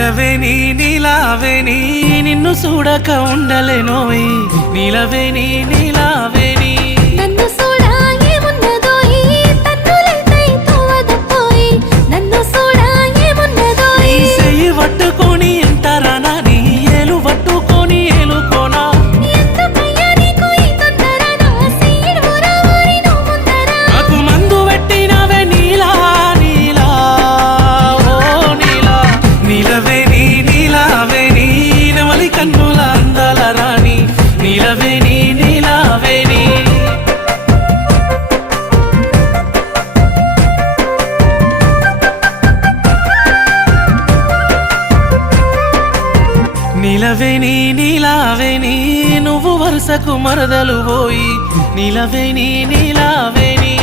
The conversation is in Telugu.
నిలవేని నీలావేని నిన్ను చూడక ఉండలేనోయ్ నిలవేని నీలావేని నన్ను చూడా ఏమున్నదోయ్ తన్నులైతే తోవదపోయ్ నన్ను చూడా ఏమున్నదోయ్ చెయ్యి పట్టుకొని ఎంతరానా నీ ఏలు పట్టుకొని ఏలుకోనా ఎందుకయ్యా నీకు ఈ తొందర నా సీడు రావారి నువ్వు ముందర నాకు మందు పెట్టినవే నీలా నీలా ఓ నీలా నిలవేని నీలావేని నవలి కన్నుల అందాల రాణి నిలవేని నీలావేని నిలవేని నీలావేని నువ్వు వరుసకు మరదలు పోయి నిలవేని నీలావేని